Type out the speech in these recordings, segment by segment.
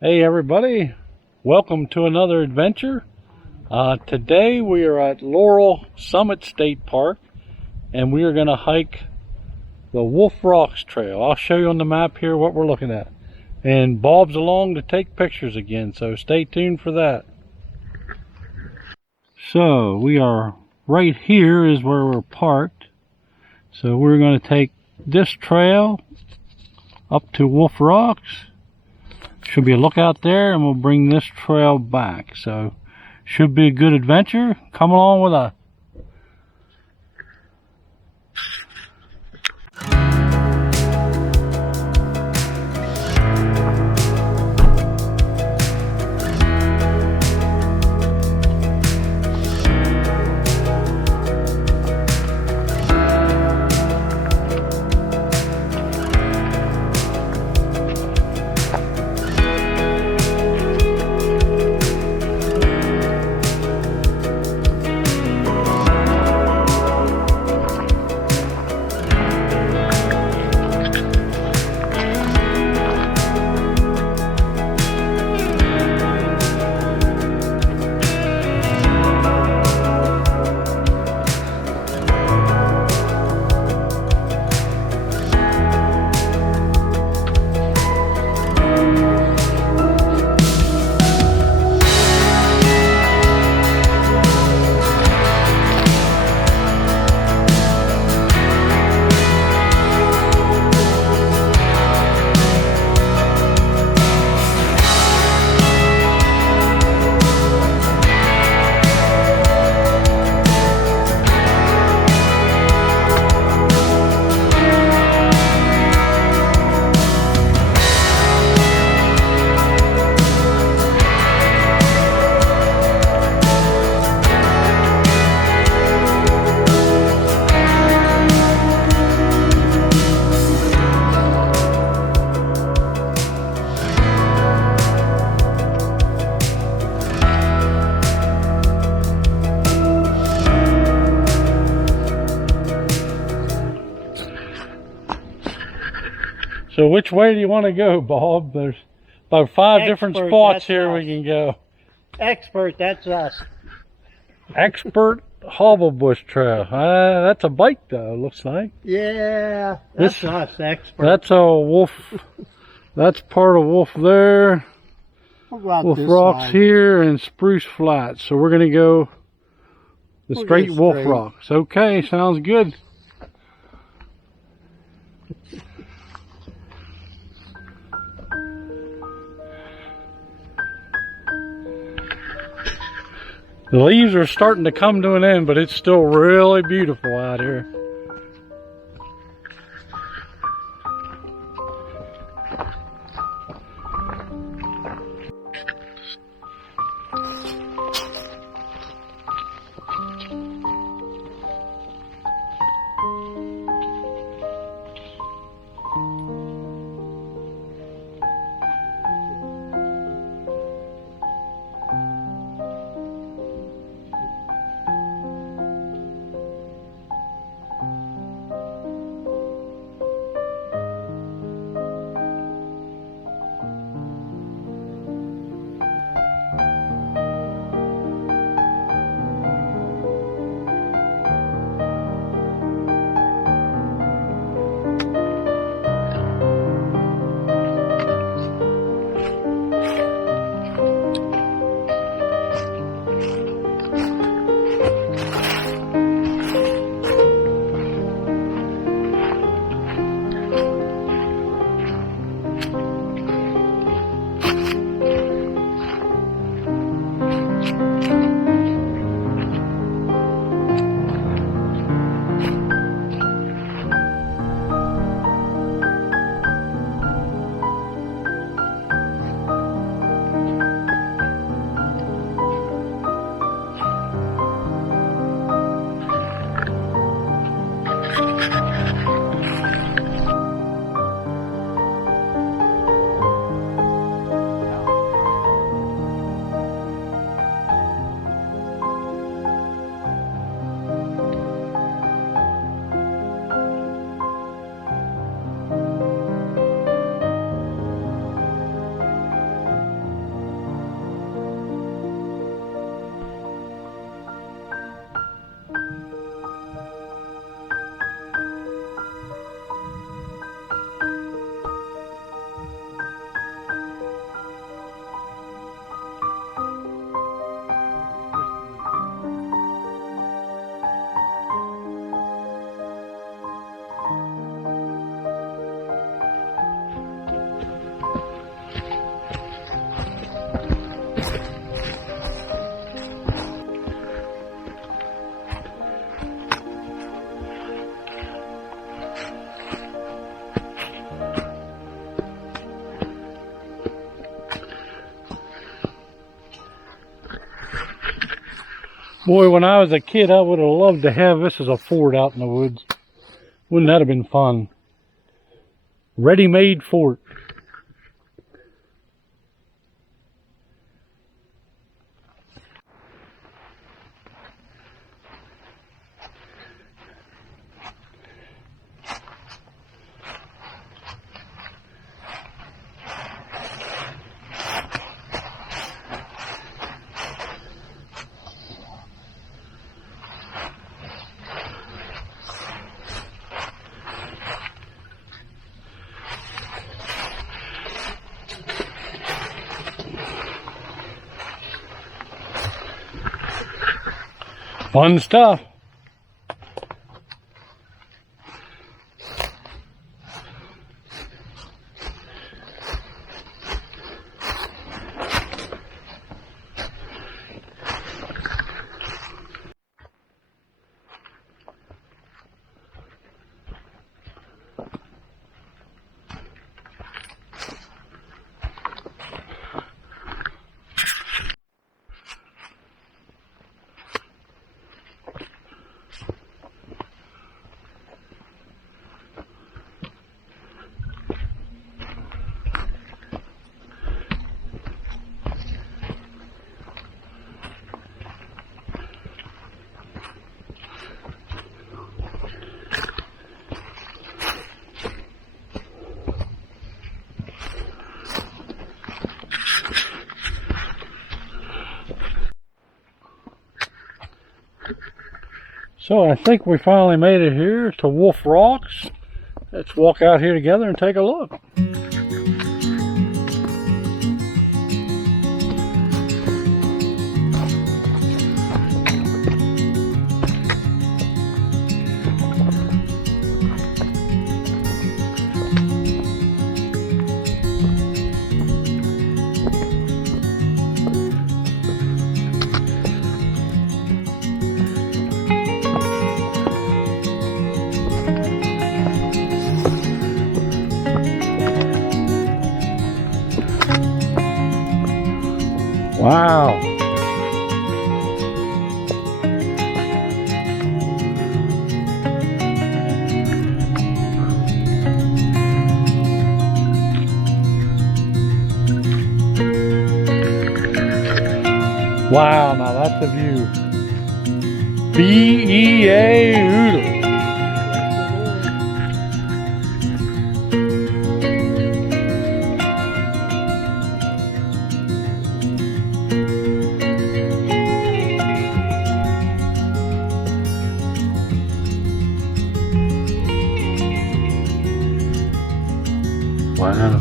Hey everybody, welcome to another adventure. Today we are at Laurel Summit State Park and we are going to hike the Wolf Rocks Trail. I'll show you on the map here what we're looking at. And Bob's along to take pictures again, so stay tuned for that. So we are right here is where we're parked. So we're going to take this trail up to Wolf Rocks. Should be a lookout there, and we'll bring this trail back. So should be a good adventure. Come along with us. So which way do you want to go, Bob? There's about five different spots here we can go. Expert, that's us. Expert Hobble Bush Trail. That's a bike though, looks like. Yeah, that's us, expert. That's a wolf. That's part of Wolf there. Wolf Rocks here and Spruce Flats. So we're going to go the straight Wolf Rocks. Okay, sounds good. The leaves are starting to come to an end, but it's still really beautiful out here. Boy, when I was a kid, I would have loved to have this as a fort out in the woods. Wouldn't that have been fun? Ready-made fort. Fun stuff. So I think we finally made it here to Wolf Rocks. Let's walk out here together and take a look. Wow. Wow, now that's a view. B-E-A oodle. Wow.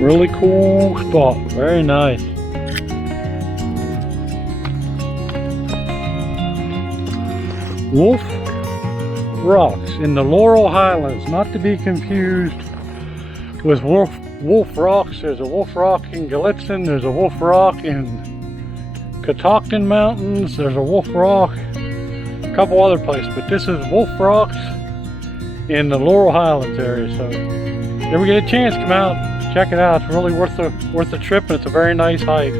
Really cool spot. Very nice. Wolf Rocks in the Laurel Highlands, not to be confused with Wolf Rocks. There's a Wolf Rock in Gallitzin, there's a Wolf Rock in Catoctin Mountains, there's a Wolf Rock a couple other places, but this is Wolf Rocks in the Laurel Highlands area. So if you ever get a chance, come out, check it out. It's really worth the trip, and it's a very nice hike.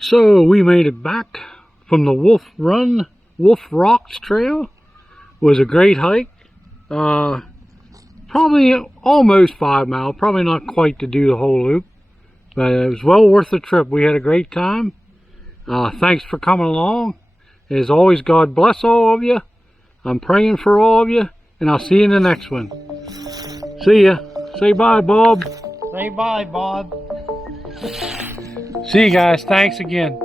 So we made it back from the Wolf Rocks trail. It was a great hike. Probably almost 5 miles, probably not quite to do the whole loop, but it was well worth the trip. We had a great time. Thanks for coming along. As always, God bless all of you. I'm praying for all of you, and I'll see you in the next one. See ya. Say bye, Bob. Say bye, Bob. See you guys. Thanks again.